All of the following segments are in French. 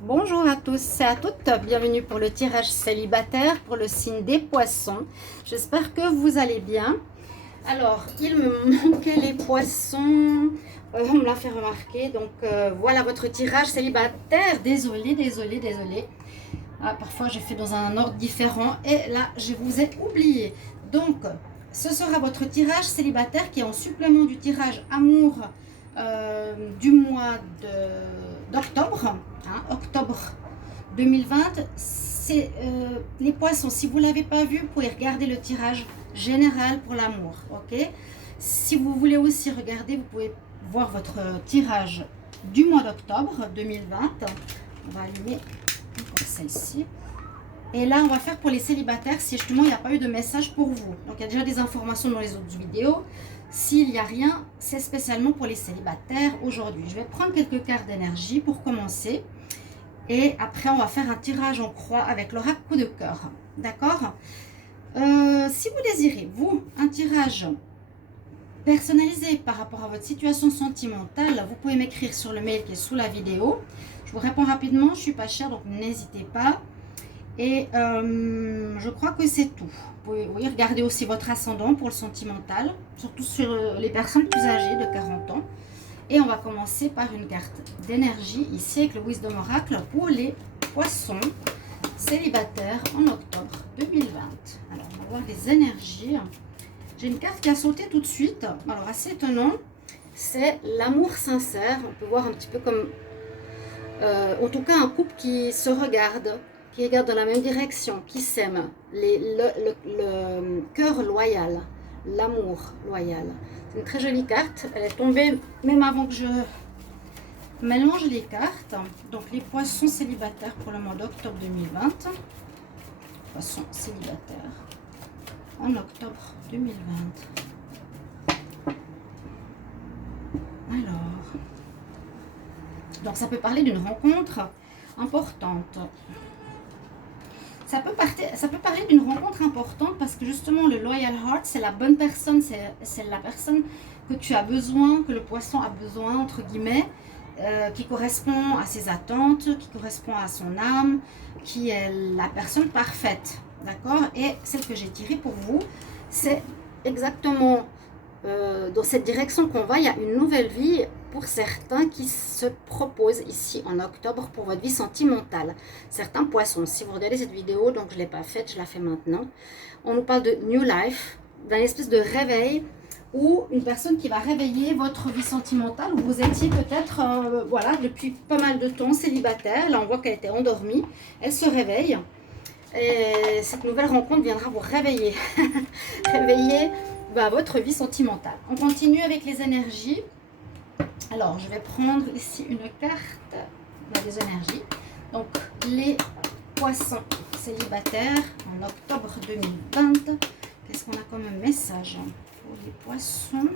Bonjour à tous et à toutes, bienvenue pour le tirage célibataire pour le signe des poissons. J'espère que vous allez bien. Alors, il me manquait les poissons, on me l'a fait remarquer, donc voilà votre tirage célibataire. Désolée. Ah, parfois j'ai fait dans un ordre différent et là je vous ai oublié. Donc, ce sera votre tirage célibataire qui est en supplément du tirage amour du mois d'octobre, octobre 2020. C'est les poissons. Si vous ne l'avez pas vu, vous pouvez regarder le tirage général pour l'amour. Ok. Si vous voulez aussi regarder, vous pouvez voir votre tirage du mois d'octobre 2020. On va allumer celle-ci. Et là, on va faire pour les célibataires si justement il n'y a pas eu de message pour vous. Donc, il y a déjà des informations dans les autres vidéos. S'il n'y a rien, c'est spécialement pour les célibataires aujourd'hui. Je vais prendre quelques cartes d'énergie pour commencer. Et après, on va faire un tirage en croix avec l'oracle coup de cœur. D'accord? Si vous désirez, vous, un tirage personnalisé par rapport à votre situation sentimentale, vous pouvez m'écrire sur le mail qui est sous la vidéo. Je vous réponds rapidement, je ne suis pas chère, donc n'hésitez pas. Et je crois que c'est tout. Vous pouvez regarder aussi votre ascendant pour le sentimental, surtout sur les personnes plus âgées de 40 ans. Et on va commencer par une carte d'énergie ici avec le Wisdom Oracle pour les poissons célibataires en octobre 2020. Alors, on va voir les énergies. J'ai une carte qui a sauté tout de suite. Alors, assez étonnant, c'est l'amour sincère. On peut voir un petit peu comme, en tout cas, un couple qui se regarde dans la même direction, qui s'aime, le cœur loyal, l'amour loyal. C'est une très jolie carte. Elle est tombée même avant que je mélange les cartes. Donc, les poissons célibataires pour le mois d'octobre 2020. Poissons célibataires en octobre 2020. Alors, donc ça peut parler d'une rencontre importante. Ça peut parler d'une rencontre importante parce que justement le Loyal Heart, c'est la bonne personne, c'est la personne que tu as besoin, que le poisson a besoin, entre guillemets, qui correspond à ses attentes, qui correspond à son âme, qui est la personne parfaite, d'accord? Et celle que j'ai tirée pour vous, c'est exactement dans cette direction qu'on va. Il y a une nouvelle vie pour certains qui se proposent ici en octobre pour votre vie sentimentale. Certains poissons, si vous regardez cette vidéo, donc je ne l'ai pas faite, je la fais maintenant. On nous parle de New Life, d'un espèce de réveil ou une personne qui va réveiller votre vie sentimentale où vous étiez peut-être voilà, depuis pas mal de temps célibataire. Là, on voit qu'elle était endormie. Elle se réveille. Et cette nouvelle rencontre viendra vous réveiller. Réveiller votre vie sentimentale. On continue avec les énergies. Alors, je vais prendre ici une carte des énergies. Donc, les poissons célibataires en octobre 2020. Qu'est-ce qu'on a comme message pour les poissons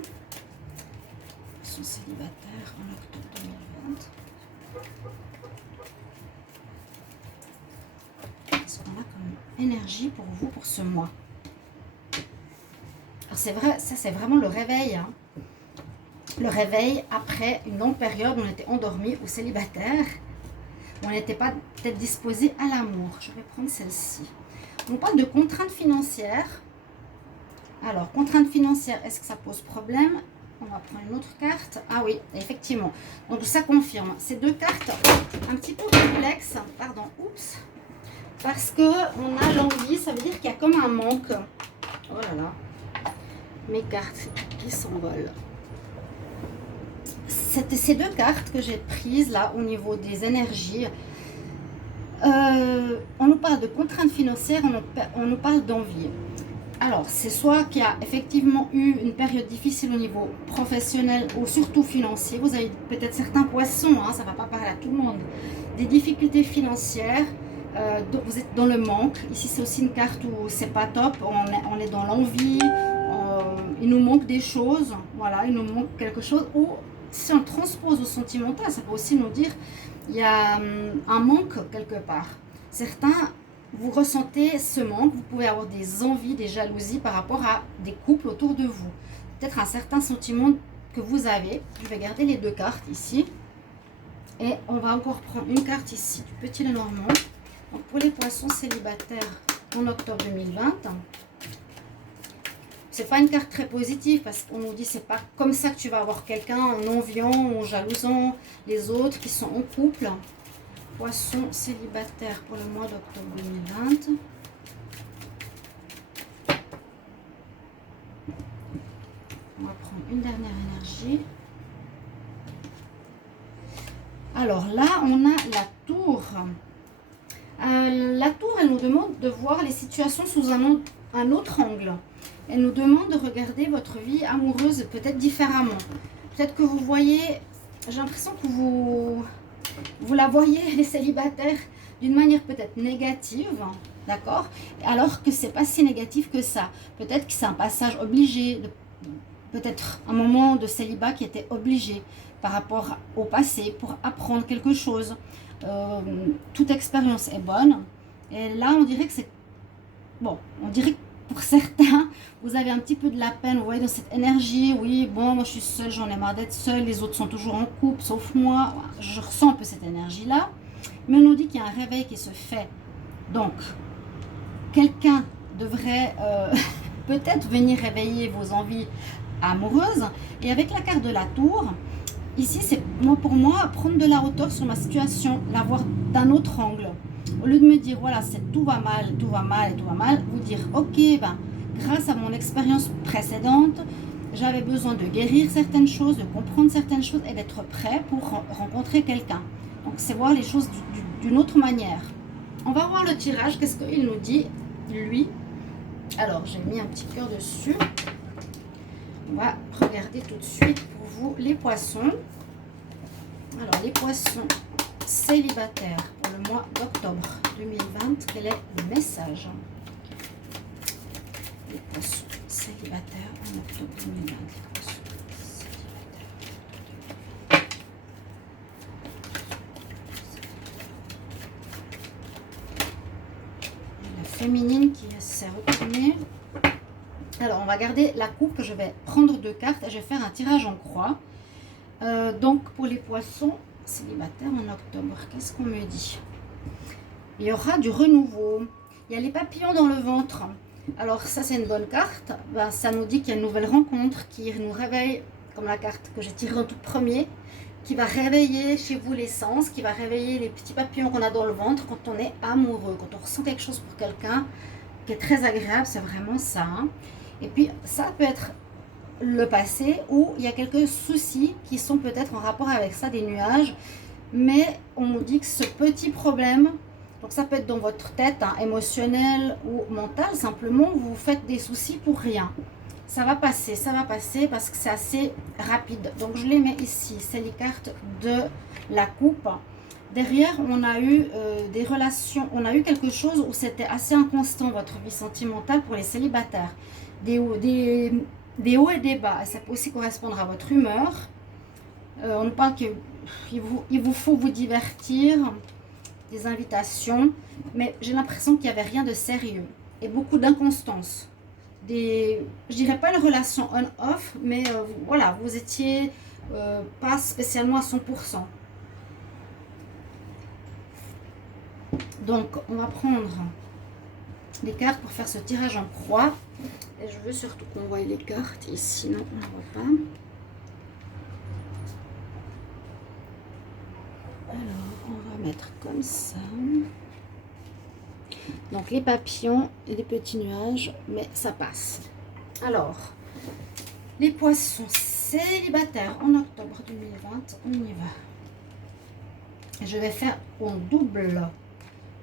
célibataires en octobre 2020? Qu'est-ce qu'on a comme énergie pour vous pour ce mois? Alors, c'est vrai, ça c'est vraiment le réveil. Hein. Le réveil après une longue période où on était endormi ou célibataire. On n'était pas peut-être disposé à l'amour. Je vais prendre celle-ci. On parle de contraintes financières. Alors, contraintes financières, est-ce que ça pose problème? On va prendre une autre carte. Ah oui, effectivement. Donc, ça confirme. Ces deux cartes, un petit peu complexes. Pardon, oups. Parce qu'on a l'envie, ça veut dire qu'il y a comme un manque. Oh là là. Mes cartes qui s'envolent. C'était ces deux cartes que j'ai prises là au niveau des énergies. On nous parle de contraintes financières, on nous parle d'envie. Alors, c'est soit qu'il y a effectivement eu une période difficile au niveau professionnel ou surtout financier. Vous avez peut-être certains poissons, hein, ça ne va pas parler à tout le monde. Des difficultés financières, donc vous êtes dans le manque. Ici, c'est aussi une carte où c'est pas top, on est dans l'envie, il nous manque des choses, voilà, il nous manque quelque chose. Ou si on transpose au sentimental, ça peut aussi nous dire il y a un manque quelque part. Certains, vous ressentez ce manque, vous pouvez avoir des envies, des jalousies par rapport à des couples autour de vous. Peut-être un certain sentiment que vous avez. Je vais garder les deux cartes ici. Et on va encore prendre une carte ici du Petit Lenormand. Donc pour les poissons célibataires en octobre 2020. C'est pas une carte très positive parce qu'on nous dit c'est pas comme ça que tu vas avoir quelqu'un en enviant ou en jalousant les autres qui sont en couple. Poissons célibataires pour le mois d'octobre 2020. On va prendre une dernière énergie. Alors là, on a la tour. La tour, elle nous demande de voir les situations sous un autre angle. Elle nous demande de regarder votre vie amoureuse peut-être différemment. Peut-être que vous voyez, j'ai l'impression que vous la voyez, les célibataires, d'une manière peut-être négative, d'accord? Alors que c'est pas si négatif que ça. Peut-être que c'est un passage obligé, peut-être un moment de célibat qui était obligé par rapport au passé pour apprendre quelque chose. Toute expérience est bonne. Et là, on dirait que c'est... Bon, on dirait que pour certains, vous avez un petit peu de la peine, vous voyez, dans cette énergie. Oui, bon, moi je suis seule, j'en ai marre d'être seule, les autres sont toujours en couple, sauf moi. Je ressens un peu cette énergie-là. Mais on nous dit qu'il y a un réveil qui se fait. Donc, quelqu'un devrait peut-être venir réveiller vos envies amoureuses. Et avec la carte de la tour, ici, c'est pour moi prendre de la hauteur sur ma situation, la voir d'un autre angle. Au lieu de me dire, voilà, tout va mal, tout va mal et tout va mal, vous dire, ok, ben, grâce à mon expérience précédente, j'avais besoin de guérir certaines choses, de comprendre certaines choses et d'être prêt pour rencontrer quelqu'un. Donc, c'est voir les choses d'une autre manière. On va voir le tirage, qu'est-ce qu'il nous dit, lui. Alors, j'ai mis un petit cœur dessus. On va regarder tout de suite pour vous les poissons. Alors, les poissons célibataires pour le mois d'octobre 2020, quel est le message? Les poissons célibataires en octobre 2020. La féminine qui s'est retournée. Alors, on va garder la coupe. Je vais prendre 2 cartes et je vais faire un tirage en croix. Donc, pour les poissons célibataires en octobre, qu'est-ce qu'on me dit? Il y aura du renouveau. Il y a les papillons dans le ventre. Alors, ça, c'est une bonne carte. Ben, ça nous dit qu'il y a une nouvelle rencontre qui nous réveille, comme la carte que j'ai tirée en tout premier, qui va réveiller chez vous l'essence, qui va réveiller les petits papillons qu'on a dans le ventre quand on est amoureux, quand on ressent quelque chose pour quelqu'un qui est très agréable. C'est vraiment ça. Hein. Et puis, ça peut être le passé où il y a quelques soucis qui sont peut-être en rapport avec ça, des nuages, mais on nous dit que ce petit problème, donc ça peut être dans votre tête, hein, émotionnel ou mental, simplement vous vous faites des soucis pour rien. Ça va passer parce que c'est assez rapide. Donc je les mets ici, c'est les cartes de la coupe. Derrière, on a eu des relations, on a eu quelque chose où c'était assez inconstant, votre vie sentimentale pour les célibataires. Des hauts et des bas. Ça peut aussi correspondre à votre humeur. On nous parle qu'il vous faut vous divertir, des invitations, mais j'ai l'impression qu'il n'y avait rien de sérieux et beaucoup d'inconstance. Je dirais pas une relation on-off, mais voilà, vous étiez pas spécialement à 100%. Donc, on va prendre les cartes pour faire ce tirage en croix. Et je veux surtout qu'on voie les cartes ici, sinon on ne voit pas. Alors, on va mettre comme ça. Donc, les papillons et les petits nuages, mais ça passe. Alors, les poissons célibataires en octobre 2020, on y va. Et je vais faire en double.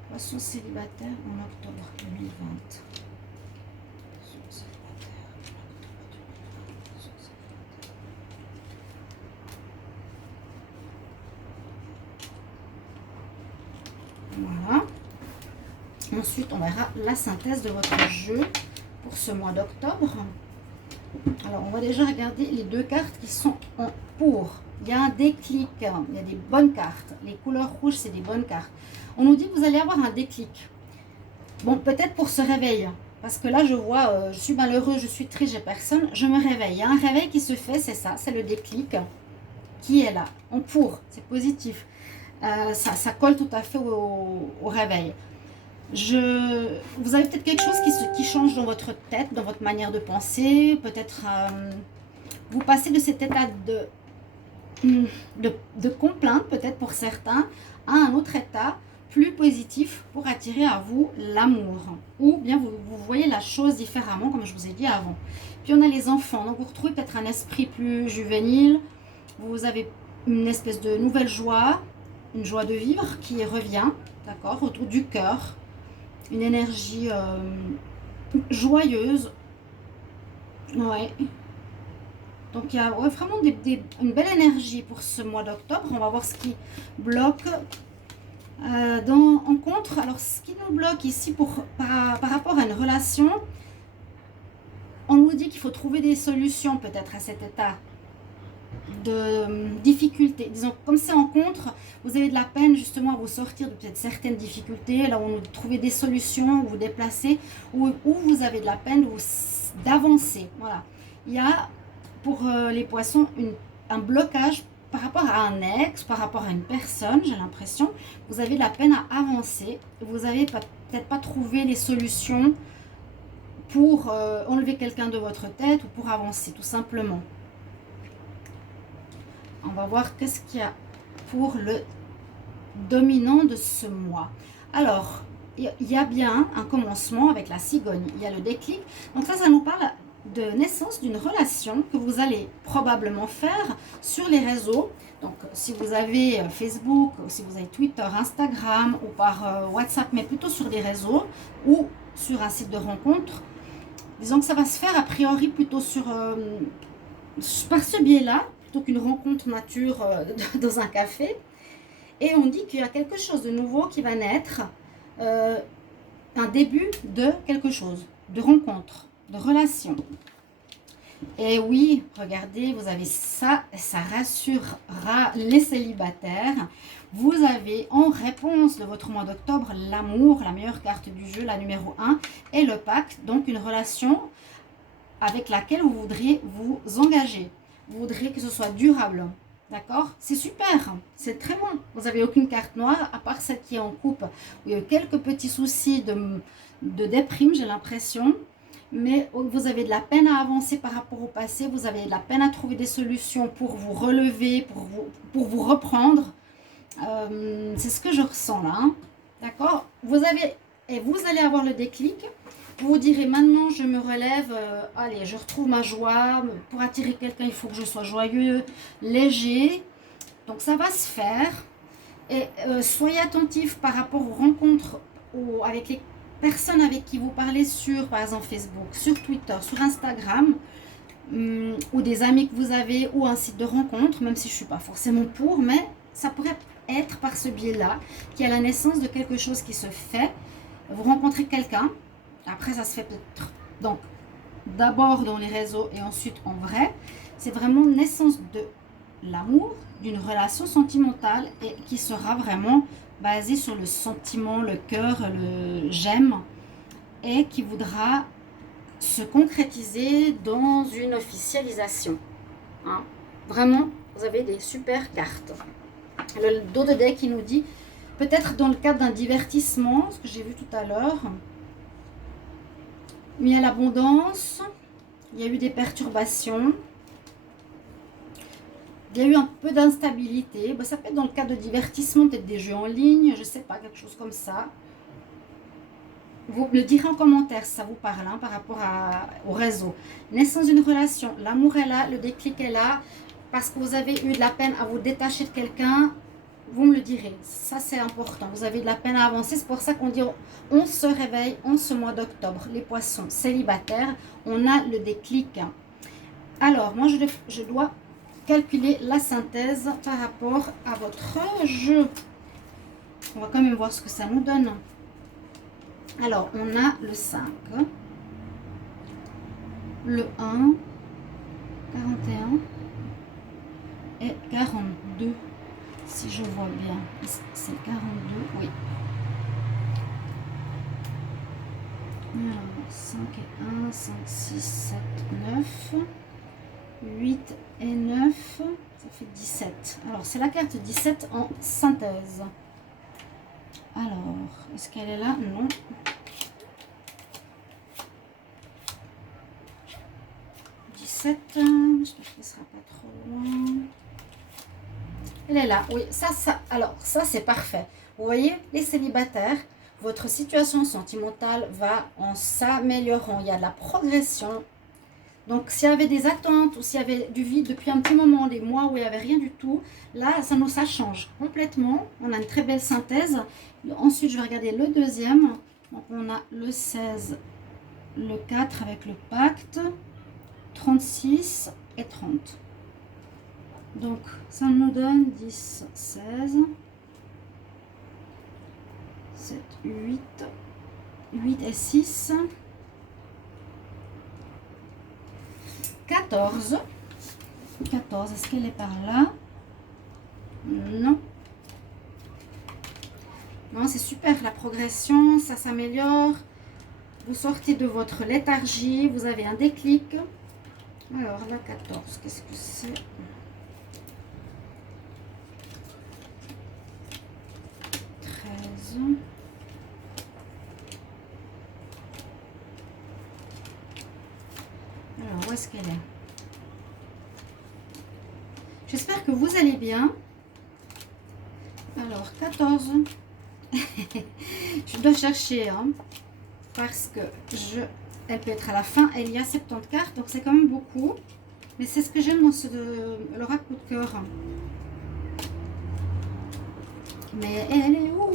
Poissons célibataires en octobre 2020. Voilà. Ensuite, on verra la synthèse de votre jeu pour ce mois d'octobre. Alors, on va déjà regarder les 2 cartes qui sont en pour. Il y a un déclic, il y a des bonnes cartes. Les couleurs rouges, c'est des bonnes cartes. On nous dit que vous allez avoir un déclic. Bon, peut-être pour ce réveil. Parce que là, je vois, je suis malheureux, je suis triste, j'ai personne. Je me réveille. Il y a un réveil qui se fait, c'est ça, c'est le déclic qui est là. En pour, c'est positif. Ça colle tout à fait au réveil. Vous avez peut-être quelque chose qui change dans votre tête, dans votre manière de penser. Peut-être vous passez de cet état de complainte, peut-être pour certains, à un autre état plus positif pour attirer à vous l'amour. Ou bien vous voyez la chose différemment, comme je vous ai dit avant. Puis on a les enfants. Donc vous retrouvez peut-être un esprit plus juvénile. Vous avez une espèce de nouvelle joie, une joie de vivre qui revient, d'accord, autour du cœur. Une énergie joyeuse. Ouais. Donc il y a vraiment une belle énergie pour ce mois d'octobre. On va voir ce qui bloque en contre. Alors ce qui nous bloque ici par rapport à une relation, on nous dit qu'il faut trouver des solutions peut-être à cet état de difficultés. Disons, comme c'est en contre, vous avez de la peine justement à vous sortir de peut-être certaines difficultés, là où on trouve des solutions, où vous déplacez, où vous avez de la peine d'avancer. Voilà. Il y a pour les poissons un blocage par rapport à un ex, par rapport à une personne, j'ai l'impression. Vous avez de la peine à avancer. Vous n'avez peut-être pas trouvé les solutions pour enlever quelqu'un de votre tête ou pour avancer, tout simplement. On va voir qu'est-ce qu'il y a pour le dominant de ce mois. Alors, il y a bien un commencement avec la cigogne. Il y a le déclic. Donc ça nous parle de naissance d'une relation que vous allez probablement faire sur les réseaux. Donc, si vous avez Facebook, si vous avez Twitter, Instagram ou par WhatsApp, mais plutôt sur des réseaux ou sur un site de rencontre, disons que ça va se faire a priori plutôt par ce biais-là, plutôt qu'une rencontre nature dans un café. Et on dit qu'il y a quelque chose de nouveau qui va naître, un début de quelque chose, de rencontre, de relation. Et oui, regardez, vous avez ça, ça rassurera les célibataires. Vous avez en réponse de votre mois d'octobre l'amour, la meilleure carte du jeu, la numéro 1, et le pacte, donc une relation avec laquelle vous voudriez vous engager. Vous voudriez que ce soit durable. D'accord? C'est super, c'est très bon. Vous n'avez aucune carte noire, à part celle qui est en coupe, où il y a eu quelques petits soucis de déprime, j'ai l'impression. Mais vous avez de la peine à avancer par rapport au passé, vous avez de la peine à trouver des solutions pour vous relever, pour vous reprendre. C'est ce que je ressens là. Hein. D'accord? Vous allez avoir le déclic. Vous vous direz maintenant je me relève, allez, je retrouve ma joie. Pour attirer quelqu'un, il faut que je sois joyeux, léger. Donc ça va se faire. Et soyez attentifs par rapport aux rencontres avec les personnes avec qui vous parlez sur, par exemple, Facebook, sur Twitter, sur Instagram, ou des amis que vous avez, ou un site de rencontre, même si je ne suis pas forcément pour, mais ça pourrait être par ce biais-là qu'il y a la naissance de quelque chose qui se fait. Vous rencontrez quelqu'un, après ça se fait peut-être donc d'abord dans les réseaux et ensuite en vrai. C'est vraiment naissance de l'amour, d'une relation sentimentale et qui sera vraiment basée sur le sentiment, le cœur, le j'aime, et qui voudra se concrétiser dans une officialisation. Hein. Vraiment, vous avez des super cartes. Le dos de deck qui nous dit, peut-être dans le cadre d'un divertissement, ce que j'ai vu tout à l'heure, mais il y a l'abondance, il y a eu des perturbations, il y a eu un peu d'instabilité. Ça peut être dans le cadre de divertissement, peut-être des jeux en ligne, je ne sais pas, quelque chose comme ça. Vous me le direz en commentaire si ça vous parle, hein, par rapport au réseau. Naissance d'une relation, l'amour est là, le déclic est là, parce que vous avez eu de la peine à vous détacher de quelqu'un, vous me le direz. Ça, c'est important. Vous avez de la peine à avancer. C'est pour ça qu'on dit on se réveille en ce mois d'octobre. Les poissons célibataires, on a le déclic. Alors, moi, je dois calculer la synthèse par rapport à votre jeu. On va quand même voir ce que ça nous donne. Alors, on a le 5, le 1, 41 et 42. Si je vois bien, c'est 42, oui. Alors, 5 et 1, 5, 6, 7, 9. 8 et 9, ça fait 17. Alors, c'est la carte 17 en synthèse. Alors, est-ce qu'elle est là? Non. J'espère qu'elle ne sera pas trop loin. Elle est là, oui, alors ça c'est parfait. Vous voyez, les célibataires, votre situation sentimentale va en s'améliorant. Il y a de la progression. Donc, s'il y avait des attentes ou s'il y avait du vide depuis un petit moment, des mois où il n'y avait rien du tout, là, ça change complètement. On a une très belle synthèse. Ensuite, je vais regarder le deuxième. Donc, on a le 16, le 4 avec le pacte, 36 et 30. Donc, ça nous donne 10, 16, 7, 8, 8 et 6, 14. 14, est-ce qu'elle est par là? Non. Non, c'est super, la progression, ça s'améliore. Vous sortez de votre léthargie, vous avez un déclic. Alors, la 14, qu'est-ce que c'est? 13. Alors, où est-ce qu'elle est? J'espère que vous allez bien. Alors, 14. Je dois chercher, hein, parce que elle peut être à la fin. Elle y a 70 cartes, donc c'est quand même beaucoup. Mais c'est ce que j'aime dans l'oracle coup de cœur. Mais elle est où?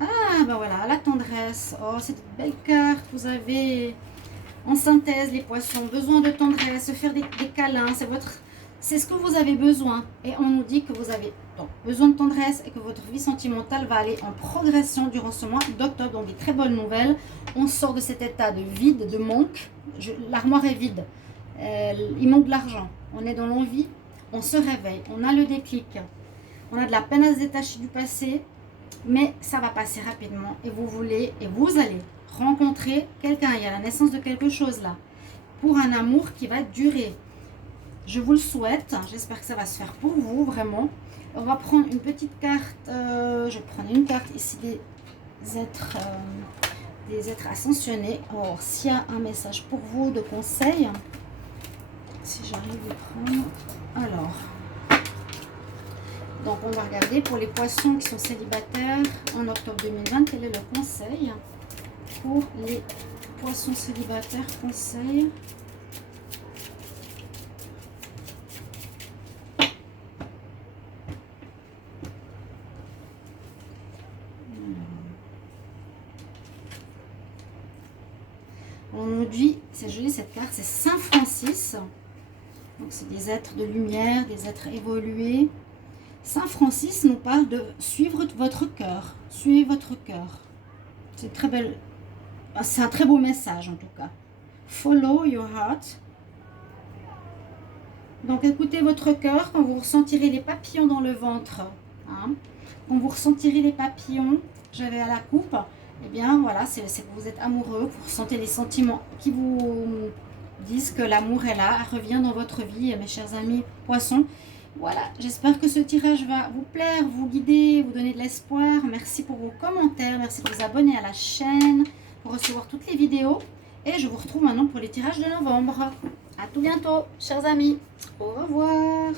Ah, ben voilà, la tendresse. Oh, c'est une belle carte. Vous avez... En synthèse, les poissons, besoin de tendresse, faire des câlins, c'est ce que vous avez besoin. Et on nous dit que vous avez donc besoin de tendresse et que votre vie sentimentale va aller en progression durant ce mois d'octobre. Donc des très bonnes nouvelles. On sort de cet état de vide, de manque. L'armoire est vide. Il manque de l'argent. On est dans l'envie. On se réveille. On a le déclic. On a de la peine à se détacher du passé. Mais ça va passer rapidement. Et vous allez rencontrer quelqu'un, il y a la naissance de quelque chose là, pour un amour qui va durer. Je vous le souhaite, j'espère que ça va se faire pour vous, vraiment. On va prendre une petite carte, je prends une carte ici des êtres ascensionnés. Alors, s'il y a un message pour vous de conseil, si j'arrive à prendre, alors... Donc, on va regarder pour les poissons qui sont célibataires en octobre 2020, quel est le conseil pour les poissons célibataires, conseil. On nous dit, c'est joli cette carte, c'est Saint Francis. Donc c'est des êtres de lumière, des êtres évolués. Saint Francis nous parle de suivre votre cœur. Suivez votre cœur. C'est très belle. C'est un très beau message en tout cas. Follow your heart. Donc écoutez votre cœur quand vous ressentirez les papillons dans le ventre. Hein, quand vous ressentirez les papillons, j'avais à la coupe, eh bien voilà, c'est que vous êtes amoureux, vous ressentez les sentiments qui vous disent que l'amour est là, revient dans votre vie, mes chers amis poissons. Voilà, j'espère que ce tirage va vous plaire, vous guider, vous donner de l'espoir. Merci pour vos commentaires, merci de vous abonner à la chaîne, pour recevoir toutes les vidéos. Et je vous retrouve maintenant pour les tirages de novembre. À tout bientôt, chers amis. Au revoir.